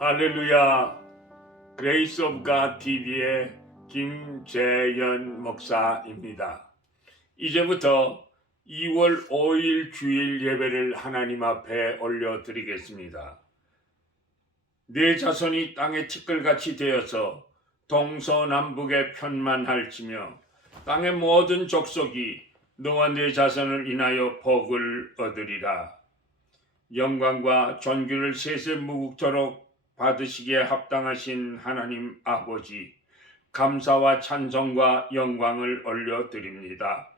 할렐루야. 그레이스 오브 갓 TV의 김재현 목사입니다. 이제부터 2월 5일 주일 예배를 하나님 앞에 올려드리겠습니다. 내 자손이 땅의 티끌같이 되어서 동서남북에 편만할지며 땅의 모든 족속이 너와 내 자손을 인하여 복을 얻으리라. 영광과 존귀를 세세무국토록 받으시기에 합당하신 하나님 아버지, 감사와 찬송과 영광을 올려드립니다.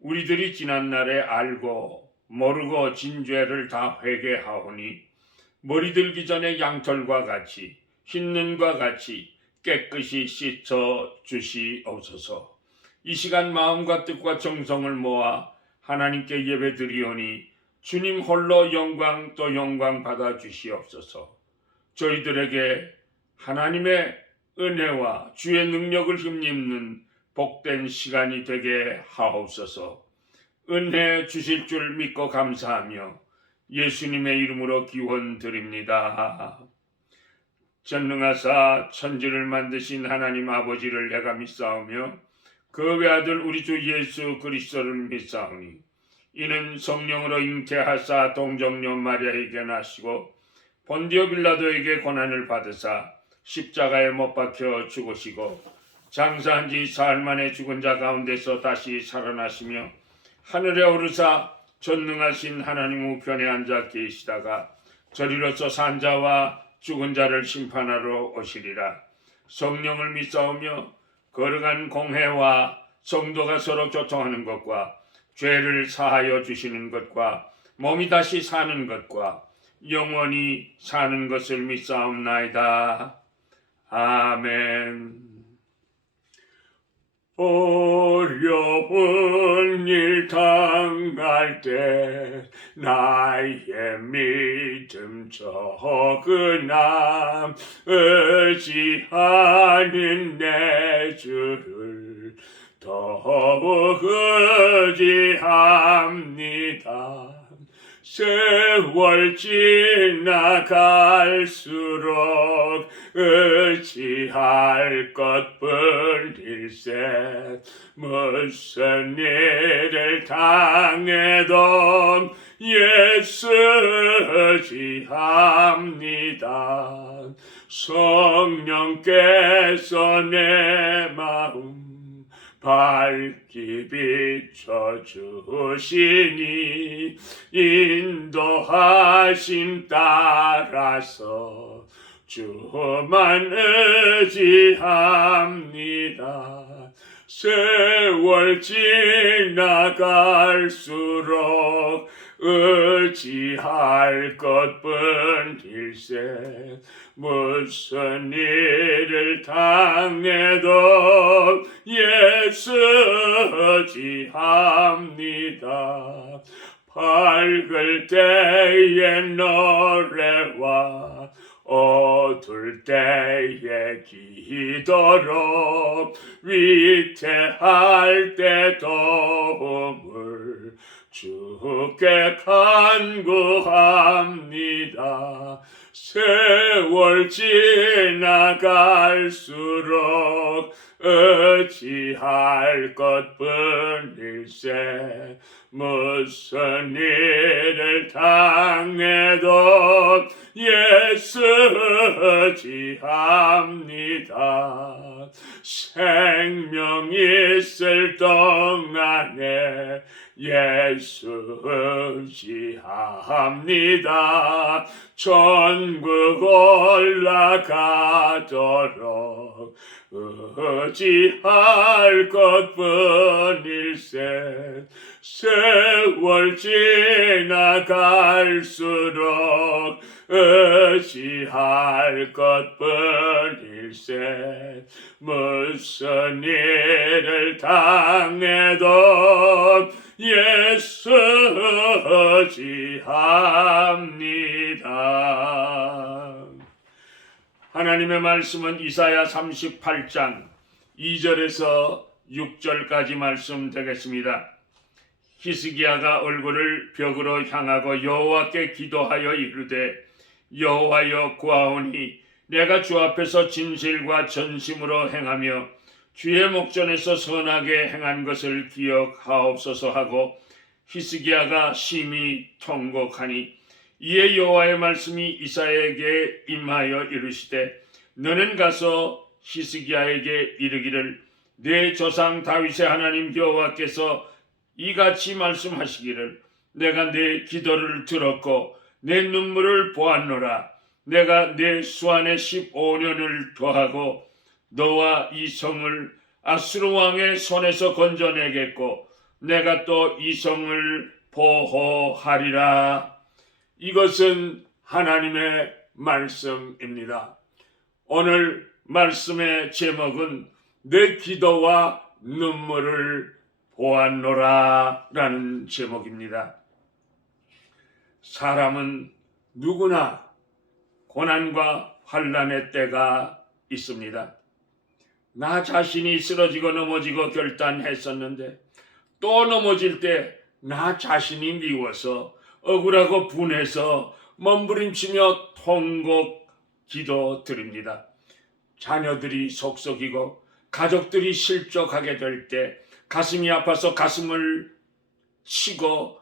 우리들이 지난날에 알고 모르고 진 죄를 다 회개하오니 머리 들기 전에 양털과 같이 흰 눈과 같이 깨끗이 씻어 주시옵소서. 이 시간 마음과 뜻과 정성을 모아 하나님께 예배드리오니 주님 홀로 영광 또 영광 받아 주시옵소서. 저희들에게 하나님의 은혜와 주의 능력을 힘입는 복된 시간이 되게 하옵소서. 은혜 주실 줄 믿고 감사하며 예수님의 이름으로 기원드립니다. 전능하사 천지를 만드신 하나님 아버지를 내가 믿사오며 그 외아들 우리 주 예수 그리스도를 믿사오니 이는 성령으로 잉태하사 동정녀 마리아에게 나시고 본디오 빌라도에게 고난을 받으사 십자가에 못 박혀 죽으시고 장사한 지 사흘 만에 죽은 자 가운데서 다시 살아나시며 하늘에 오르사 전능하신 하나님 우편에 앉아 계시다가 저리로서 산 자와 죽은 자를 심판하러 오시리라. 성령을 믿사오며 거룩한 공회와 성도가 서로 교통하는 것과 죄를 사하여 주시는 것과 몸이 다시 사는 것과 영원히 사는 것을 믿사옵나이다. 아멘. 어려운 일 당할 때 나의 믿음 적으나 의지하는 내 주를 더욱 의지합니다. 세월 지나갈수록 의지할 것뿐일세. 무슨 일을 당해도 예수 의지합니다. 성령께서 내 마음 밝게 비춰주시니 인도하심 따라서 주만 의지합니다. 세월 지나갈수록 의지할 것뿐일세. 무슨 일을 당해도 예수 의지합니다. 밝을 때의 노래와 어둘 때의 기도로 위태할 때 도움을 주께 간구합니다. 세월 지나갈수록 의지할 것뿐일세. 무슨 일을 당해도 예수 의지합니다. 생명 있을 동안에 예수 의지합니다. 천국 올라가도록 의지할 것뿐일세. 세월 지나갈수록 의지할 것뿐일세. 무슨 일을 당해도 예수 의지합니다. 하나님의 말씀은 이사야 38장 2절에서 6절까지 말씀 되겠습니다. 히스기야가 얼굴을 벽으로 향하고 여호와께 기도하여 이르되 여호와여 구하오니 내가 주 앞에서 진실과 전심으로 행하며 주의 목전에서 선하게 행한 것을 기억하옵소서 하고 히스기야가 심히 통곡하니 이에 여호와의 말씀이 이사야에게 임하여 이르시되 너는 가서 히스기야에게 이르기를 내 조상 다윗의 하나님 여호와께서 이같이 말씀하시기를 내가 내 기도를 들었고 내 눈물을 보았노라. 내가 내 수안에 15년을 더하고 너와 이 성을 아수르 왕의 손에서 건져내겠고 내가 또 이 성을 보호하리라. 이것은 하나님의 말씀입니다. 오늘 말씀의 제목은 내 기도와 눈물을 보았노라 라는 제목입니다. 사람은 누구나 고난과 환난의 때가 있습니다. 나 자신이 쓰러지고 넘어지고 결단했었는데 또 넘어질 때 나 자신이 미워서 억울하고 분해서 몸부림치며 통곡 기도드립니다. 자녀들이 속썩이고 가족들이 실족하게 될 때 가슴이 아파서 가슴을 치고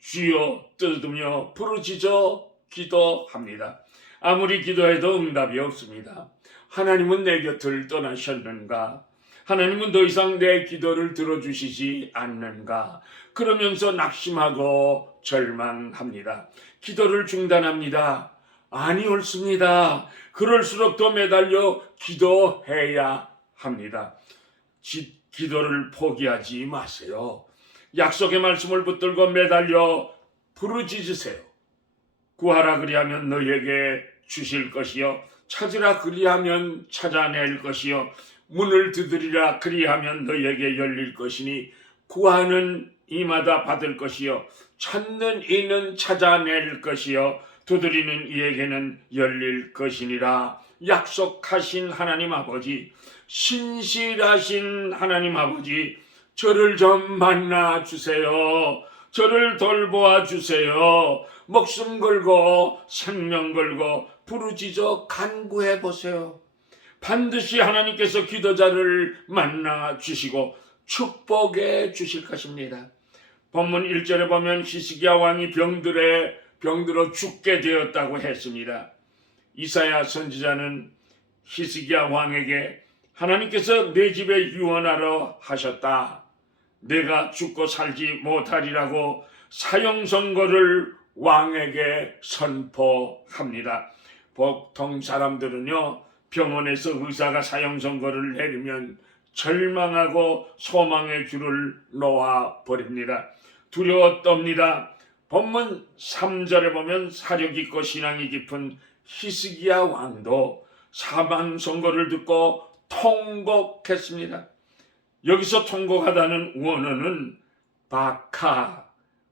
쥐어 뜯으며 부르짖어 기도합니다. 아무리 기도해도 응답이 없습니다. 하나님은 내 곁을 떠나셨는가? 하나님은 더 이상 내 기도를 들어주시지 않는가? 그러면서 낙심하고 절망합니다. 기도를 중단합니다. 아니 옳습니다. 그럴수록 더 매달려 기도해야 합니다. 기도를 포기하지 마세요. 약속의 말씀을 붙들고 매달려 부르짖으세요. 구하라 그리하면 너희에게 주실 것이요 찾으라 그리하면 찾아낼 것이요 문을 두드리라 그리하면 너희에게 열릴 것이니 구하는 이마다 받을 것이요 찾는 이는 찾아낼 것이요 두드리는 이에게는 열릴 것이니라. 약속하신 하나님 아버지, 신실하신 하나님 아버지, 저를 좀 만나 주세요. 저를 돌보아 주세요. 목숨 걸고 생명 걸고 부르짖어 간구해 보세요. 반드시 하나님께서 기도자를 만나 주시고 축복해 주실 것입니다. 본문 1절에 보면 히스기야 왕이 병들어 죽게 되었다고 했습니다. 이사야 선지자는 히스기야 왕에게 하나님께서 내 집에 유언하러 하셨다. 내가 죽고 살지 못하리라고 사형선고를 왕에게 선포합니다. 보통 사람들은요, 병원에서 의사가 사형선고를 내리면 절망하고 소망의 줄을 놓아 버립니다. 두려워 떱니다. 본문 3절에 보면 사력 있고 신앙이 깊은 히스기야 왕도 사망 선고를 듣고 통곡했습니다. 여기서 통곡하다는 원어는 박하,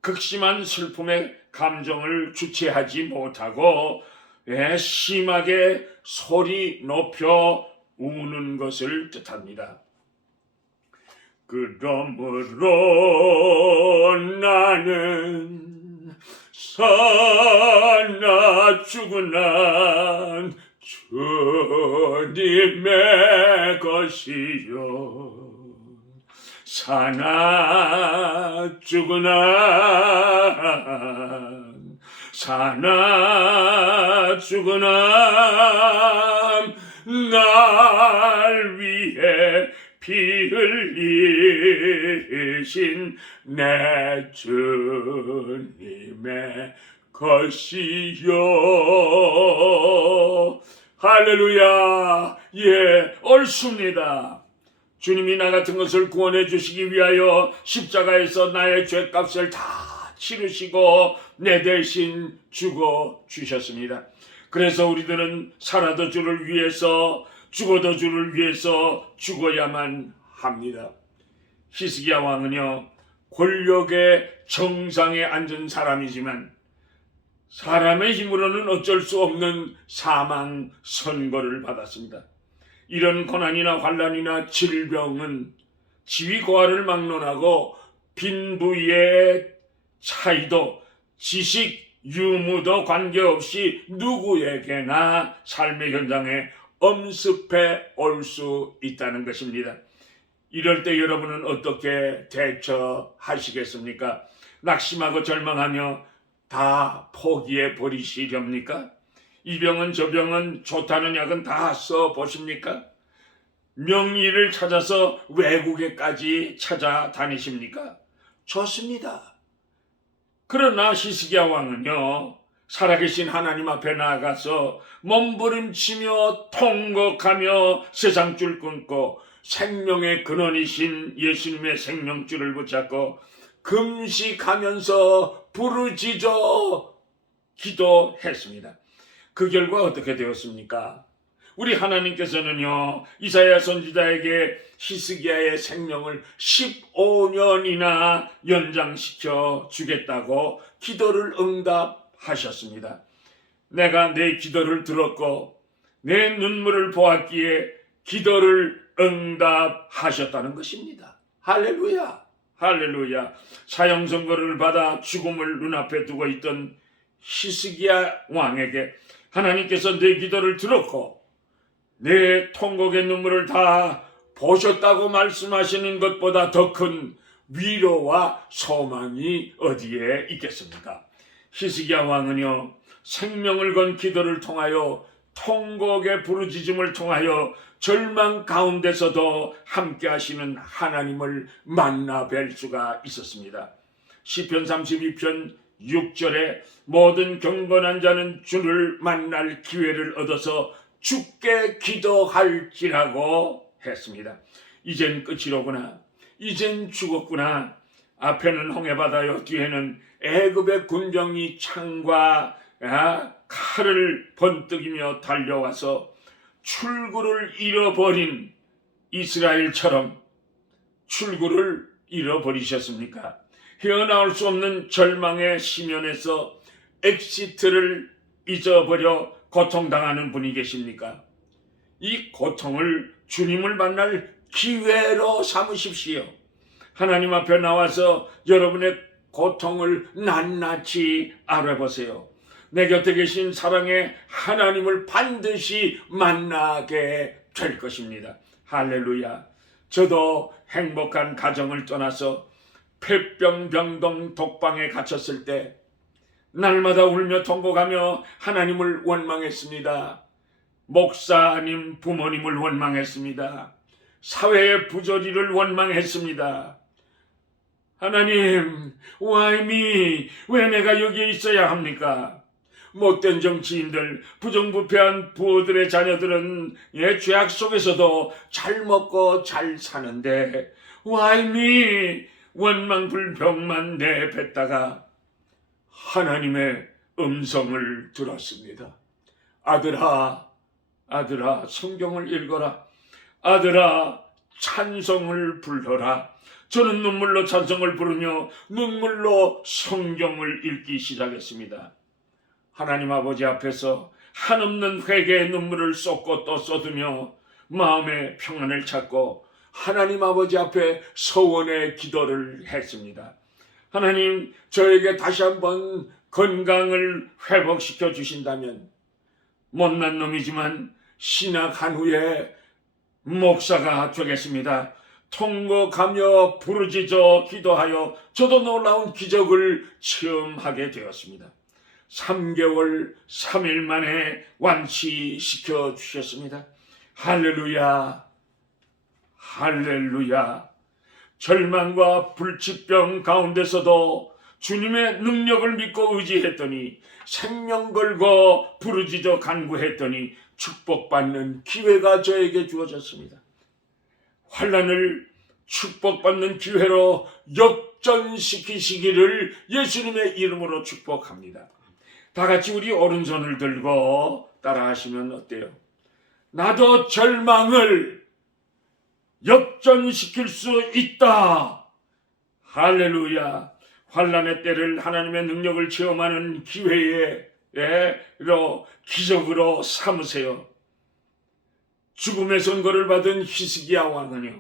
극심한 슬픔의 감정을 주체하지 못하고 심하게 소리 높여 우는 것을 뜻합니다. 그러므로 나는 사나 죽으나 주님의 것이요 사나 죽으나 날 위해 피 흘리신 내 주님의 것이요. 할렐루야. 예, 옳습니다. 주님이 나 같은 것을 구원해 주시기 위하여 십자가에서 나의 죄값을 다 치르시고 내 대신 죽어 주셨습니다. 그래서 우리들은 살아도 주를 위해서 죽어도 주를 위해서 죽어야만 합니다. 히스기야 왕은요, 권력의 정상에 앉은 사람이지만 사람의 힘으로는 어쩔 수 없는 사망 선고를 받았습니다. 이런 고난이나 환난이나 질병은 지위 고하를 막론하고 빈부의 차이도 지식 유무도 관계없이 누구에게나 삶의 현장에 엄습해 올 수 있다는 것입니다. 이럴 때 여러분은 어떻게 대처하시겠습니까? 낙심하고 절망하며 다 포기해 버리시렵니까? 이 병은 저 병은 좋다는 약은 다 써보십니까? 명의를 찾아서 외국에까지 찾아다니십니까? 좋습니다. 그러나 히스기야 왕은요, 살아계신 하나님 앞에 나아가서 몸부림치며 통곡하며 세상줄 끊고 생명의 근원이신 예수님의 생명줄을 붙잡고 금식하면서 부르짖어 기도했습니다. 그 결과 어떻게 되었습니까? 우리 하나님께서는요, 이사야 선지자에게 히스기야의 생명을 15년이나 연장시켜 주겠다고 기도를 응답하셨습니다. 내가 내 기도를 들었고 내 눈물을 보았기에 기도를 응답하셨다는 것입니다. 할렐루야, 할렐루야. 사형 선고를 받아 죽음을 눈앞에 두고 있던 히스기야 왕에게 하나님께서 내 기도를 들었고 내 통곡의 눈물을 다 보셨다고 말씀하시는 것보다 더 큰 위로와 소망이 어디에 있겠습니까? 히스기야 왕은요, 생명을 건 기도를 통하여 통곡의 부르짖음을 통하여 절망 가운데서도 함께 하시는 하나님을 만나 뵐 수가 있었습니다. 시편 32편 6절에 모든 경건한 자는 주를 만날 기회를 얻어서 주께 기도할지라고 했습니다. 이젠 끝이로구나. 이젠 죽었구나. 앞에는 홍해바다요, 뒤에는 애굽의 군병이 창과 칼을 번뜩이며 달려와서 출구를 잃어버린 이스라엘처럼 출구를 잃어버리셨습니까? 헤어나올 수 없는 절망의 심연에서 엑시트를 잊어버려 고통당하는 분이 계십니까? 이 고통을 주님을 만날 기회로 삼으십시오. 하나님 앞에 나와서 여러분의 고통을 낱낱이 알아보세요. 내 곁에 계신 사랑의 하나님을 반드시 만나게 될 것입니다. 할렐루야. 저도 행복한 가정을 떠나서 폐병병동 독방에 갇혔을 때 날마다 울며 통곡하며 하나님을 원망했습니다. 목사님, 부모님을 원망했습니다. 사회의 부조리를 원망했습니다. 하나님, why me? 왜 내가 여기에 있어야 합니까? 못된 정치인들, 부정부패한 부호들의 자녀들은 죄악 속에서도 잘 먹고 잘 사는데 why me? 원망불평만 내뱉다가 하나님의 음성을 들었습니다. 아들아, 아들아, 성경을 읽어라. 아들아, 찬송을 불러라. 저는 눈물로 찬송을 부르며 눈물로 성경을 읽기 시작했습니다. 하나님 아버지 앞에서 한없는 회개의 눈물을 쏟고 또 쏟으며 마음의 평안을 찾고 하나님 아버지 앞에 서원의 기도를 했습니다. 하나님, 저에게 다시 한번 건강을 회복시켜 주신다면 못난 놈이지만 신학한 후에 목사가 되겠습니다. 통곡하며 부르짖어 기도하여 저도 놀라운 기적을 체험하게 되었습니다. 3개월 3일 만에 완치시켜 주셨습니다. 할렐루야, 할렐루야. 절망과 불치병 가운데서도 주님의 능력을 믿고 의지했더니 생명 걸고 부르짖어 간구했더니 축복받는 기회가 저에게 주어졌습니다. 환난을 축복받는 기회로 역전시키시기를 예수님의 이름으로 축복합니다. 다 같이 우리 오른손을 들고 따라하시면 어때요? 나도 절망을 역전시킬 수 있다. 할렐루야. 환난의 때를 하나님의 능력을 체험하는 기회로 기적으로 삼으세요. 죽음의 선고를 받은 히스기야 왕은요,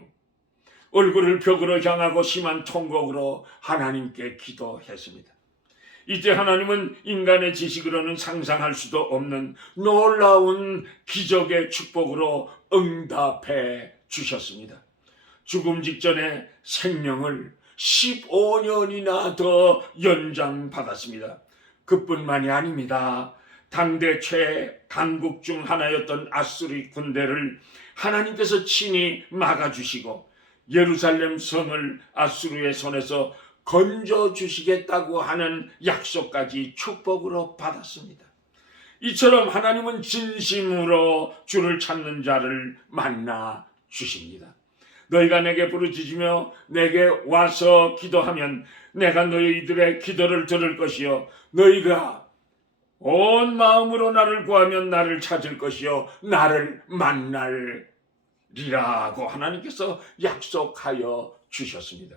얼굴을 벽으로 향하고 심한 통곡으로 하나님께 기도했습니다. 이때 하나님은 인간의 지식으로는 상상할 수도 없는 놀라운 기적의 축복으로 응답해 주셨습니다. 죽음 직전에 생명을 15년이나 더 연장받았습니다. 그뿐만이 아닙니다. 당대 최강국 중 하나였던 아수리 군대를 하나님께서 친히 막아주시고 예루살렘 성을 아수르의 손에서 건져주시겠다고 하는 약속까지 축복으로 받았습니다. 이처럼 하나님은 진심으로 주를 찾는 자를 만나 주십니다. 너희가 내게 부르짖으며 내게 와서 기도하면 내가 너희들의 기도를 들을 것이요 너희가 온 마음으로 나를 구하면 나를 찾을 것이요 나를 만날리라고 하나님께서 약속하여 주셨습니다.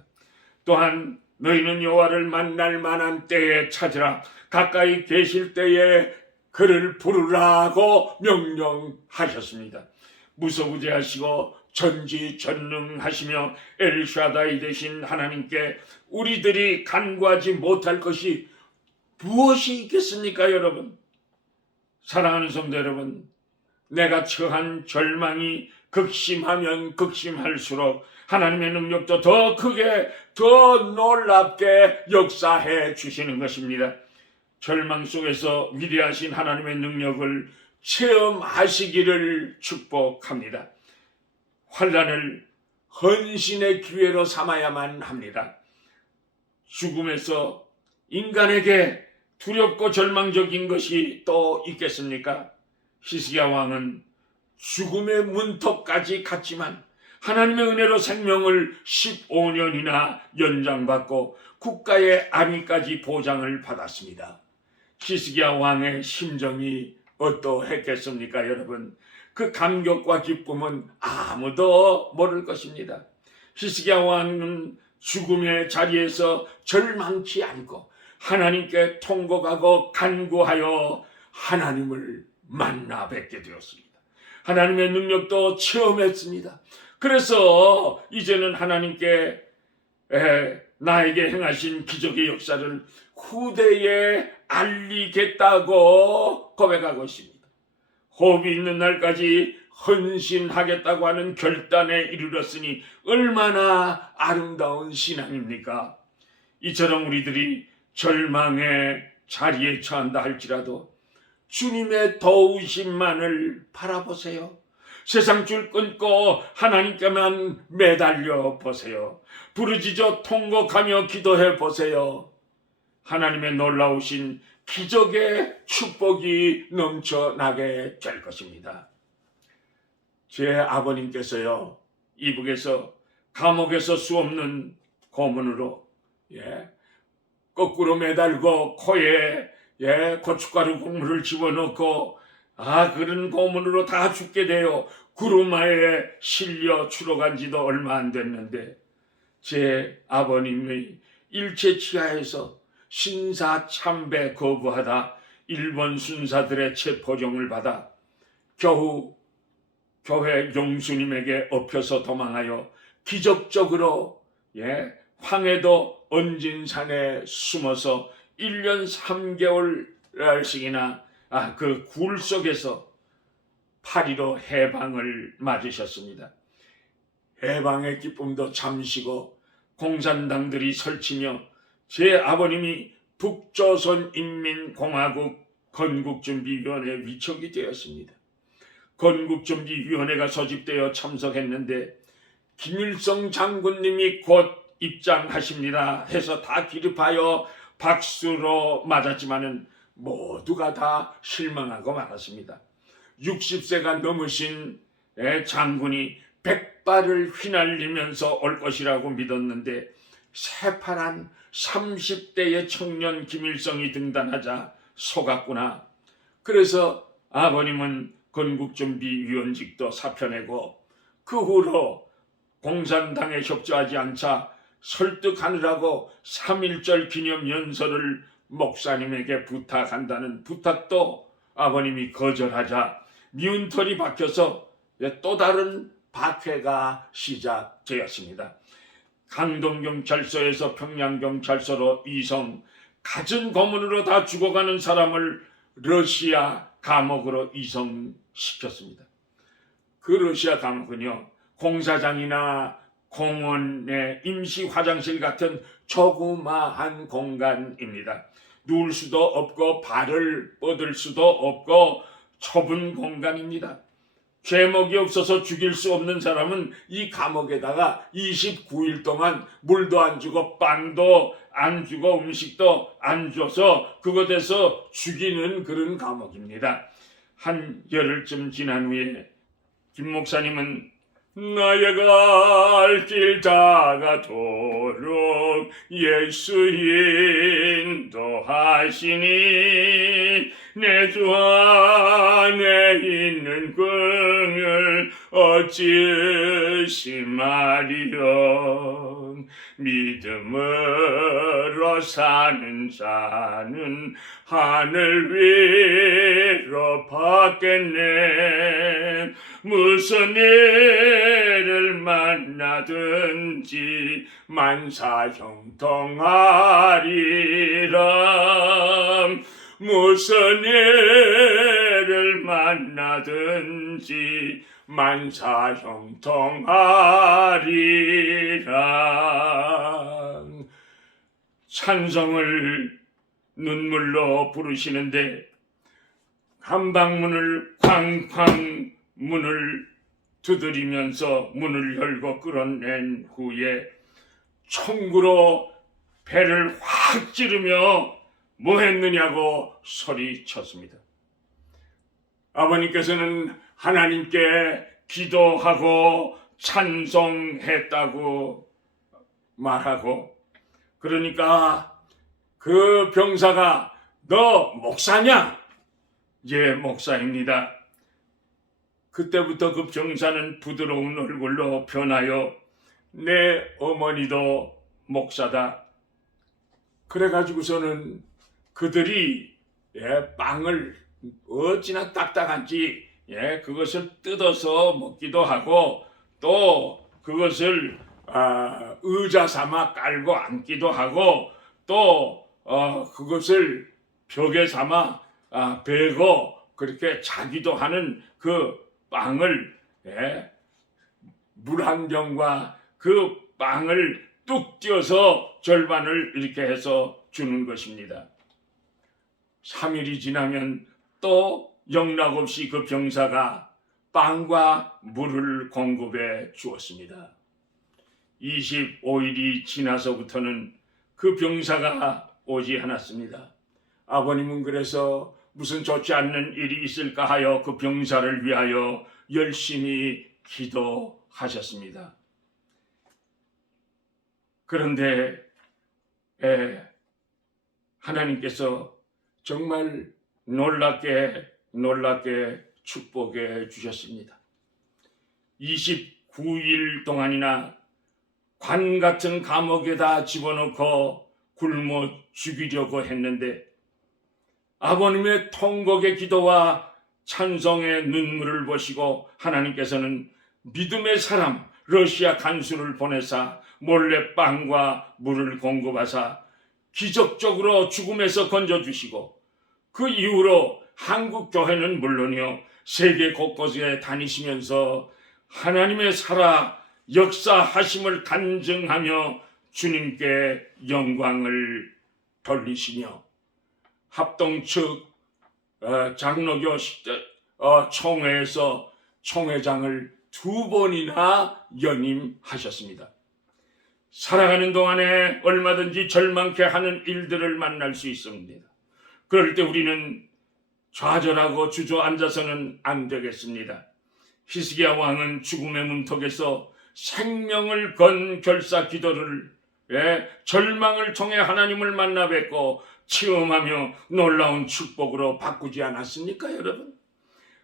또한 너희는 여호와를 만날 만한 때에 찾으라, 가까이 계실 때에 그를 부르라고 명령하셨습니다. 무소부재하시고 전지전능하시며 엘샤다이 되신 하나님께 우리들이 간구하지 못할 것이 무엇이 있겠습니까, 여러분? 사랑하는 성도 여러분, 내가 처한 절망이 극심하면 극심할수록 하나님의 능력도 더 크게, 더 놀랍게 역사해 주시는 것입니다. 절망 속에서 위대하신 하나님의 능력을 체험하시기를 축복합니다. 환난을 헌신의 기회로 삼아야만 합니다. 죽음에서 인간에게 두렵고 절망적인 것이 또 있겠습니까? 히스기야 왕은 죽음의 문턱까지 갔지만 하나님의 은혜로 생명을 15년이나 연장받고 국가의 안위까지 보장을 받았습니다. 히스기야 왕의 심정이 어떠했겠습니까, 여러분? 그 감격과 기쁨은 아무도 모를 것입니다. 히스기야 왕은 죽음의 자리에서 절망치 않고 하나님께 통곡하고 간구하여 하나님을 만나 뵙게 되었습니다. 하나님의 능력도 체험했습니다. 그래서 이제는 하나님께 나에게 행하신 기적의 역사를 후대에 알리겠다고 고백하고 있습니다. 호흡이 있는 날까지 헌신하겠다고 하는 결단에 이르렀으니 얼마나 아름다운 신앙입니까? 이처럼 우리들이 절망의 자리에 처한다 할지라도 주님의 도우심만을 바라보세요. 세상 줄 끊고 하나님께만 매달려 보세요. 부르짖어 통곡하며 기도해 보세요. 하나님의 놀라우신 기적의 축복이 넘쳐나게 될 것입니다. 제 아버님께서요, 이북에서 감옥에서 수없는 고문으로 거꾸로 매달고 코에 고춧가루 국물을 집어넣고 그런 고문으로 다 죽게 되어 구루마에 실려 추록한 지도 얼마 안 됐는데 제 아버님의 일제치하에서 신사 참배 거부하다 일본 순사들의 체포령을 받아 겨우 교회 용수님에게 엎혀서 도망하여 기적적으로 황해도 언진산에 숨어서 1년 3개월씩이나 그 굴 속에서 파리로 해방을 맞으셨습니다. 해방의 기쁨도 잠시고 공산당들이 설치며 제 아버님이 북조선인민공화국 건국준비위원회 위촉이 되었습니다. 건국준비위원회가 소집되어 참석했는데 김일성 장군님이 곧 입장하십니다 해서 다 기립하여 박수로 맞았지만은 모두가 다 실망하고 말았습니다. 60세가 넘으신 장군이 백발을 휘날리면서 올 것이라고 믿었는데 새파란 30대의 청년 김일성이 등단하자 속았구나. 그래서 아버님은 건국준비위원직도 사표내고 그 후로 공산당에 협조하지 않자 설득하느라고 3.1절 기념연설을 목사님에게 부탁한다는 부탁도 아버님이 거절하자 미운 털이 박혀서 또 다른 박해가 시작되었습니다. 강동경찰서에서 평양경찰서로 이송, 갖은 고문으로 다 죽어가는 사람을 러시아 감옥으로 이송시켰습니다. 그 러시아 감옥은요, 공사장이나 공원의 임시 화장실 같은 조그마한 공간입니다. 누울 수도 없고 발을 뻗을 수도 없고 좁은 공간입니다. 죄목이 없어서 죽일 수 없는 사람은 이 감옥에다가 29일 동안 물도 안 주고 빵도 안 주고 음식도 안 줘서 그곳에서 죽이는 그런 감옥입니다. 한 열흘쯤 지난 후에 김 목사님은 나의 갈 길 다가도록 예수 인도하시니 내 주 안에 있는 긍을 어찌 심하리요. 믿음으로 사는 자는 하늘 위로 받겠네. 무슨 일을 만나든지 만사형통하리라. 무슨 일을 만나든지 만사형통하리라. 찬송을 눈물로 부르시는데 한방문을 쾅쾅 문을 두드리면서 문을 열고 끌어낸 후에 총구로 배를 확 찌르며 뭐 했느냐고 소리쳤습니다. 아버님께서는 하나님께 기도하고 찬송했다고 말하고, 그러니까 그 병사가 너 목사냐? 예, 목사입니다. 그때부터 그 병사는 부드러운 얼굴로 변하여 내 어머니도 목사다. 그래가지고서는 그들이 빵을 어찌나 딱딱한지 그것을 뜯어서 먹기도 하고 또 그것을 의자 삼아 깔고 앉기도 하고 또 그것을 벽에 삼아 베고 그렇게 자기도 하는 그 빵을 물 한 병과 그 빵을 뚝 띄어서 절반을 이렇게 해서 주는 것입니다. 3일이 지나면 또 영락없이 그 병사가 빵과 물을 공급해 주었습니다. 25일이 지나서부터는 그 병사가 오지 않았습니다. 아버님은 그래서 무슨 좋지 않는 일이 있을까 하여 그 병사를 위하여 열심히 기도하셨습니다. 그런데 하나님께서 정말 놀랍게 축복해 주셨습니다. 29일 동안이나 관 같은 감옥에다 집어넣고 굶어 죽이려고 했는데 아버님의 통곡의 기도와 찬송의 눈물을 보시고 하나님께서는 믿음의 사람 러시아 간수를 보내사 몰래 빵과 물을 공급하사 기적적으로 죽음에서 건져주시고 그 이후로 한국 교회는 물론이요 세계 곳곳에 다니시면서 하나님의 살아 역사하심을 간증하며 주님께 영광을 돌리시며 합동 측 장로교 총회에서 총회장을 2번이나 연임하셨습니다. 살아가는 동안에 얼마든지 절망케 하는 일들을 만날 수 있습니다. 그럴 때 우리는 좌절하고 주저앉아서는 안 되겠습니다. 히스기야 왕은 죽음의 문턱에서 생명을 건 결사 기도를 절망을 통해 하나님을 만나 뵙고 체험하며 놀라운 축복으로 바꾸지 않았습니까, 여러분?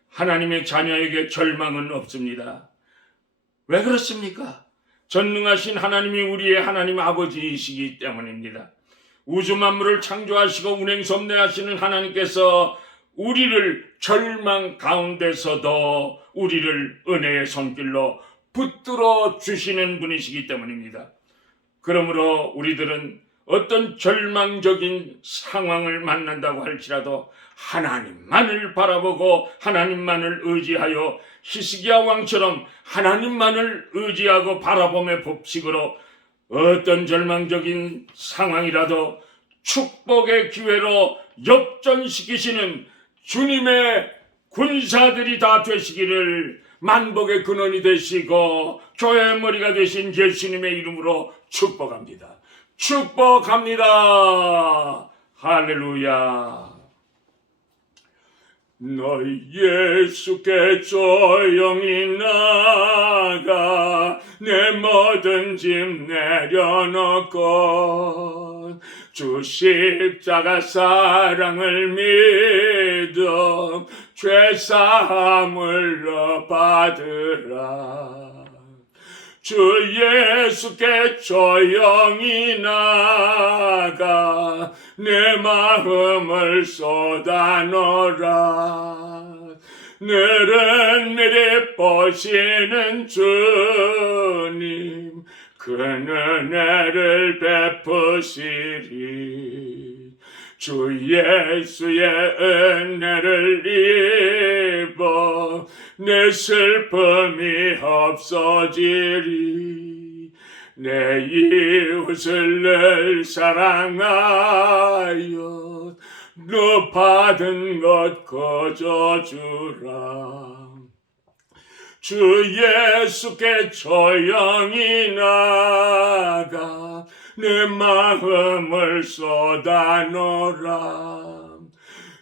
하나님의 자녀에게 절망은 없습니다. 왜 그렇습니까? 전능하신 하나님이 우리의 하나님 아버지이시기 때문입니다. 우주 만물을 창조하시고 운행섭내하시는 하나님께서 우리를 절망 가운데서도 우리를 은혜의 손길로 붙들어 주시는 분이시기 때문입니다. 그러므로 우리들은 어떤 절망적인 상황을 만난다고 할지라도 하나님만을 바라보고 하나님만을 의지하여 히스기야 왕처럼 하나님만을 의지하고 바라봄의 법칙으로 어떤 절망적인 상황이라도 축복의 기회로 역전시키시는 주님의 군사들이 다 되시기를 만복의 근원이 되시고 교회의 머리가 되신 예수님의 이름으로 축복합니다. 축복합니다. 할렐루야. 너희 예수께 조용히 나가 내 모든 짐 내려놓고 주 십자가 사랑을 믿어 죄사함을 너 받으라. 주 예수께 조용히 나가 내 마음을 쏟아놓으라. 늘은 보시는 주님 그 은혜를 베푸시리. 주 예수의 은혜를 입어 내 슬픔이 없어지리. 내 이웃을 늘 사랑하여 너 받은 것 거저 주라. 주 예수께 조용히 나가 내 마음을 쏟아놓으라.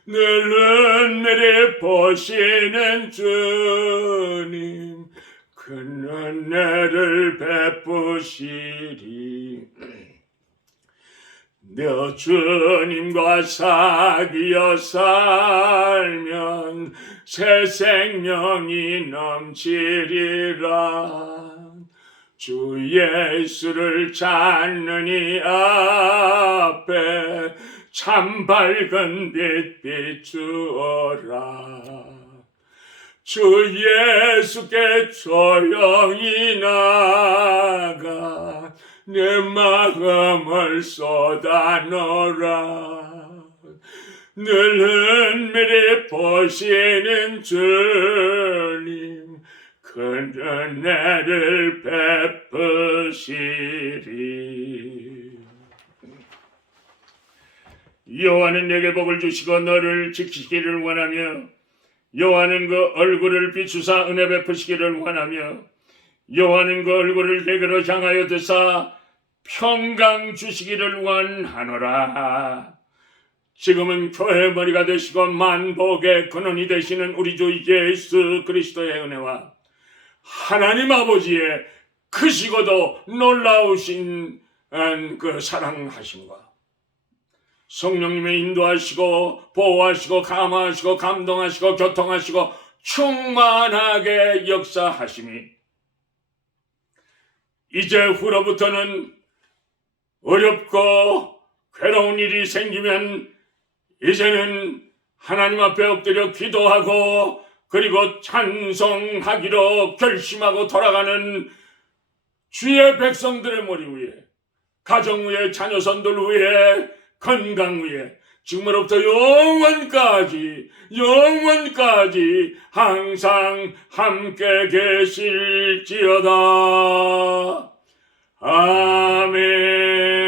늘 은혜를 보시는 주님 큰 은혜를 베푸시리. 너 주님과 사귀어 살면 새 생명이 넘치리라. 주 예수를 찾는 이 앞에 참 밝은 빛 비추어라. 주 예수께 조용히 나가 내 마음을 쏟아놓으라. 늘 은밀히 보시는 주님 큰 은혜를 베푸시리. 여호와는 내게 복을 주시고 너를 지키기를 원하며 여호와는 그 얼굴을 비추사 은혜 베푸시기를 원하며 여호와는 그 얼굴을 내게로 향하여 드사 평강 주시기를 원하노라. 지금은 교회의 머리가 되시고 만복의 근원이 되시는 우리 주 예수 그리스도의 은혜와 하나님 아버지의 크시고도 놀라우신 그 사랑하심과 성령님의 인도하시고 보호하시고 감화하시고 감동하시고 교통하시고 충만하게 역사하심이 이제 후로부터는 어렵고 괴로운 일이 생기면 이제는 하나님 앞에 엎드려 기도하고 그리고 찬송하기로 결심하고 돌아가는 주의 백성들의 머리 위에, 가정 위에, 자녀선들 위에, 건강 위에 지금으로부터 영원까지 항상 함께 계실지어다. 아멘.